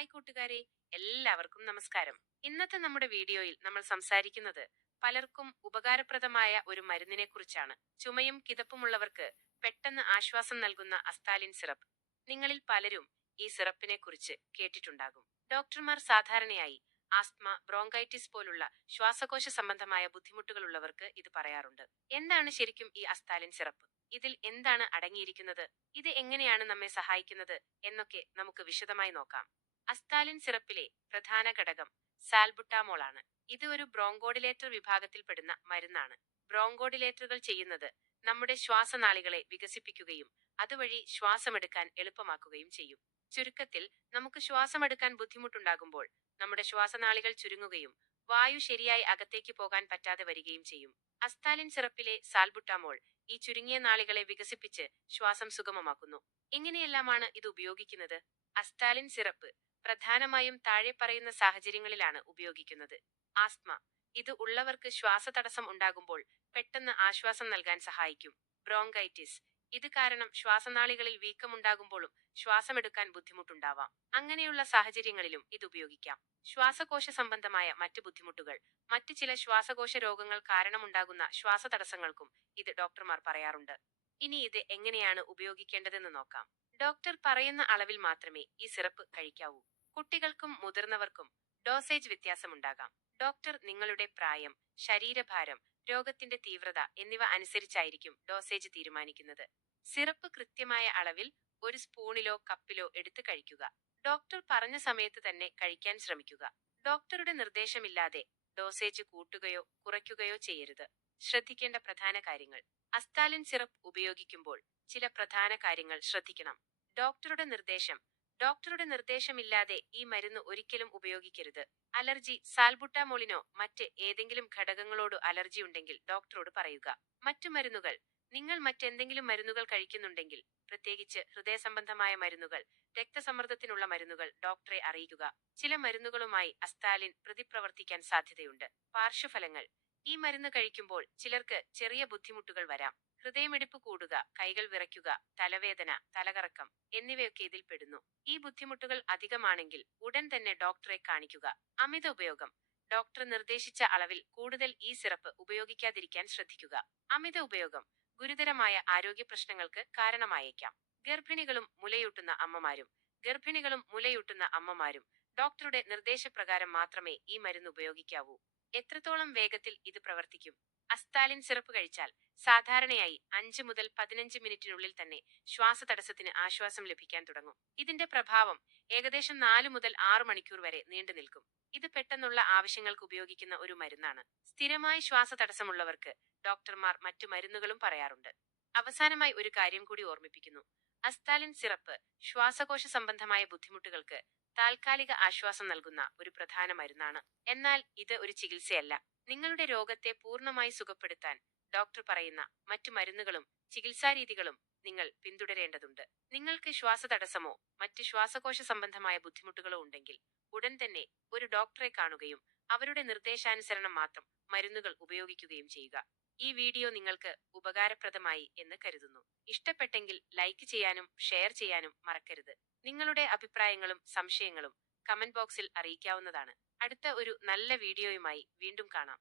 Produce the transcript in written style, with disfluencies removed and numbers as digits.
Hi കൂട്ടുകാരെ, എല്ലാവർക്കും നമസ്കാരം. ഇന്നത്തെ നമ്മുടെ വീഡിയോയിൽ നമ്മൾ സംസാരിക്കുന്നത് പലർക്കും ഉപകാരപ്രദമായ ഒരു മരുന്നിനെ കുറിച്ചാണ്. ചുമയും കിതപ്പുമുള്ളവർക്ക് പെട്ടെന്ന് ആശ്വാസം നൽകുന്ന അസ്താലിൻ സിറപ്പ്. നിങ്ങളിൽ പലരും ഈ സിറപ്പിനെ കുറിച്ച് കേട്ടിട്ടുണ്ടാകും. ഡോക്ടർമാർ സാധാരണയായി ആസ്ത്മ, ബ്രോങ്കൈറ്റിസ് പോലുള്ള ശ്വാസകോശ സംബന്ധമായ ബുദ്ധിമുട്ടുകളുള്ളവർക്ക് ഇത് പറയാറുണ്ട്. എന്താണ് ശരിക്കും ഈ അസ്താലിൻ സിറപ്പ്? ഇതിൽ എന്താണ് അടങ്ങിയിരിക്കുന്നത്? ഇത് എങ്ങനെയാണ് നമ്മെ സഹായിക്കുന്നത് എന്നൊക്കെ നമുക്ക് വിശദമായി നോക്കാം. അസ്താലിൻ സിറപ്പിലെ പ്രധാന ഘടകം സാൽബുട്ടാമോൾ ആണ്. ഇത് ഒരു ബ്രോങ്കോഡിലേറ്റർ വിഭാഗത്തിൽപ്പെടുന്ന മരുന്നാണ്. ബ്രോങ്കോഡിലേറ്ററുകൾ ചെയ്യുന്നത് നമ്മുടെ ശ്വാസനാളികളെ വികസിപ്പിക്കുകയും അതുവഴി ശ്വാസമെടുക്കാൻ എളുപ്പമാക്കുകയും ചെയ്യും. ചുരുക്കത്തിൽ, നമുക്ക് ശ്വാസമെടുക്കാൻ ബുദ്ധിമുട്ടുണ്ടാകുമ്പോൾ നമ്മുടെ ശ്വാസനാളികൾ ചുരുങ്ങുകയും വായു ശരിയായി അകത്തേക്ക് പോകാൻ പറ്റാതെ വരികയും ചെയ്യും. അസ്താലിൻ സിറപ്പിലെ സാൽബുട്ടാമോൾ ഈ ചുരുങ്ങിയ നാളികളെ വികസിപ്പിച്ച് ശ്വാസം സുഗമമാക്കുന്നു. എങ്ങനെയെല്ലാമാണ് ഇത് ഉപയോഗിക്കുന്നത്? അസ്താലിൻ സിറപ്പ് പ്രധാനമായും താഴെ പറയുന്ന സാഹചര്യങ്ങളിലാണ് ഉപയോഗിക്കുന്നത്. ആസ്ത്മ, ഇത് ഉള്ളവർക്ക് ശ്വാസതടസ്സം ഉണ്ടാകുമ്പോൾ പെട്ടെന്ന് ആശ്വാസം നൽകാൻ സഹായിക്കും. ബ്രോങ്കൈറ്റിസ്, ഇത് കാരണം ശ്വാസനാളികളിൽ വീക്കമുണ്ടാകുമ്പോഴും ശ്വാസമെടുക്കാൻ ബുദ്ധിമുട്ടുണ്ടാവാം. അങ്ങനെയുള്ള സാഹചര്യങ്ങളിലും ഇത് ഉപയോഗിക്കാം. ശ്വാസകോശ സംബന്ധമായ മറ്റ് ബുദ്ധിമുട്ടുകൾ, മറ്റ് ചില ശ്വാസകോശ രോഗങ്ങൾ കാരണമുണ്ടാകുന്ന ശ്വാസതടസ്സങ്ങൾക്കും ഇത് ഡോക്ടർമാർ പറയാറുണ്ട്. ഇനി ഇത് എങ്ങനെയാണ് ഉപയോഗിക്കേണ്ടതെന്ന് നോക്കാം. ഡോക്ടർ പറയുന്ന അളവിൽ മാത്രമേ ഈ സിറപ്പ് കഴിക്കാവൂ. കുട്ടികൾക്കും മുതിർന്നവർക്കും ഡോസേജ് വ്യത്യാസമുണ്ടാകാം. ഡോക്ടർ നിങ്ങളുടെ പ്രായം, ശരീരഭാരം, രോഗത്തിന്റെ തീവ്രത എന്നിവ അനുസരിച്ചായിരിക്കും ഡോസേജ് തീരുമാനിക്കുന്നത്. സിറപ്പ് കൃത്യമായ അളവിൽ ഒരു സ്പൂണിലോ കപ്പിലോ എടുത്ത് കഴിക്കുക. ഡോക്ടർ പറഞ്ഞ സമയത്ത് തന്നെ കഴിക്കാൻ ശ്രമിക്കുക. ഡോക്ടറുടെ നിർദ്ദേശമില്ലാതെ ഡോസേജ് കൂട്ടുകയോ കുറയ്ക്കുകയോ ചെയ്യരുത്. ശ്രദ്ധിക്കേണ്ട പ്രധാന കാര്യങ്ങൾ. അസ്താലിൻ സിറപ്പ് ഉപയോഗിക്കുമ്പോൾ ചില പ്രധാന കാര്യങ്ങൾ ശ്രദ്ധിക്കണം. ഡോക്ടറുടെ നിർദ്ദേശമില്ലാതെ ഈ മരുന്ന് ഒരിക്കലും ഉപയോഗിക്കരുത്. അലർജി, സാൽബുട്ടാമോളിനോ മറ്റ് ഏതെങ്കിലും ഘടകങ്ങളോട് അലർജി ഉണ്ടെങ്കിൽ ഡോക്ടറോട് പറയുക. മറ്റു മരുന്നുകൾ, നിങ്ങൾ മറ്റെന്തെങ്കിലും മരുന്നുകൾ കഴിക്കുന്നുണ്ടെങ്കിൽ, പ്രത്യേകിച്ച് ഹൃദയ സംബന്ധമായ മരുന്നുകൾ, രക്തസമ്മർദ്ദത്തിനുള്ള മരുന്നുകൾ ഡോക്ടറെ അറിയിക്കുക. ചില മരുന്നുകളുമായി അസ്താലിൻ പ്രതിപ്രവർത്തിക്കാൻ സാധ്യതയുണ്ട്. പാർശ്വഫലങ്ങൾ. ഈ മരുന്ന് കഴിക്കുമ്പോൾ ചിലർക്ക് ചെറിയ ബുദ്ധിമുട്ടുകൾ വരാം. ഹൃദയമിടിപ്പ് കൂടുക, കൈകൾ വിറയ്ക്കുക, തലവേദന, തലകറക്കം എന്നിവയൊക്കെ ഇതിൽ പെടുന്നു. ഈ ബുദ്ധിമുട്ടുകൾ അധികമാണെങ്കിൽ ഉടൻ തന്നെ ഡോക്ടറെ കാണിക്കുക. അമിത ഉപയോഗം. ഡോക്ടർ നിർദ്ദേശിച്ച അളവിൽ കൂടുതൽ ഈ സിറപ്പ് ഉപയോഗിക്കാതിരിക്കാൻ ശ്രദ്ധിക്കുക. അമിത ഉപയോഗം ഗുരുതരമായ ആരോഗ്യ പ്രശ്നങ്ങൾക്ക് കാരണമായേക്കാം. ഗർഭിണികളും മുലയൂട്ടുന്ന അമ്മമാരും ഡോക്ടറുടെ നിർദ്ദേശപ്രകാരം മാത്രമേ ഈ മരുന്ന് ഉപയോഗിക്കാവൂ. എത്രത്തോളം വേഗത്തിൽ ഇത് പ്രവർത്തിക്കും? അസ്താലിൻ സിറപ്പ് കഴിച്ചാൽ സാധാരണയായി 5 മുതൽ 15 മിനിറ്റിനുള്ളിൽ തന്നെ ശ്വാസതടസ്സത്തിന് ആശ്വാസം ലഭിക്കാൻ തുടങ്ങും. ഇതിന്റെ പ്രഭാവം ഏകദേശം 4 മുതൽ 6 മണിക്കൂർ വരെ നീണ്ടു നിൽക്കും. ഇത് പെട്ടെന്നുള്ള ആവശ്യങ്ങൾക്ക് ഉപയോഗിക്കുന്ന ഒരു മരുന്നാണ്. സ്ഥിരമായി ശ്വാസതടസ്സമുള്ളവർക്ക് ഡോക്ടർമാർ മറ്റു മരുന്നുകളും പറയാറുണ്ട്. അവസാനമായി ഒരു കാര്യം കൂടി ഓർമ്മിപ്പിക്കുന്നു. അസ്താലിൻ സിറപ്പ് ശ്വാസകോശ സംബന്ധമായ ബുദ്ധിമുട്ടുകൾക്ക് താൽക്കാലിക ആശ്വാസം നൽകുന്ന ഒരു പ്രധാന മരുന്നാണ്. എന്നാൽ ഇത് ഒരു ചികിത്സയല്ല. നിങ്ങളുടെ രോഗത്തെ പൂർണ്ണമായി സുഖപ്പെടുത്താൻ ഡോക്ടർ പറയുന്ന മറ്റു മരുന്നുകളും ചികിത്സാരീതികളും നിങ്ങൾ പിന്തുടരേണ്ടതുണ്ട്. നിങ്ങൾക്ക് ശ്വാസതടസ്സമോ മറ്റ് ശ്വാസകോശ സംബന്ധമായ ബുദ്ധിമുട്ടുകളോ ഉണ്ടെങ്കിൽ ഉടൻ തന്നെ ഒരു ഡോക്ടറെ കാണുകയും അവരുടെ നിർദ്ദേശാനുസരണം മാത്രം മരുന്നുകൾ ഉപയോഗിക്കുകയും ചെയ്യുക. ഈ വീഡിയോ നിങ്ങൾക്ക് ഉപകാരപ്രദമായി എന്ന് കരുതുന്നു. ഇഷ്ടപ്പെട്ടെങ്കിൽ ലൈക്ക് ചെയ്യാനും ഷെയർ ചെയ്യാനും മറക്കരുത്. നിങ്ങളുടെ അഭിപ്രായങ്ങളും സംശയങ്ങളും കമന്റ് ബോക്സിൽ അറിയിക്കാവുന്നതാണ്. അടുത്ത ഒരു നല്ല വീഡിയോയുമായി വീണ്ടും കാണാം.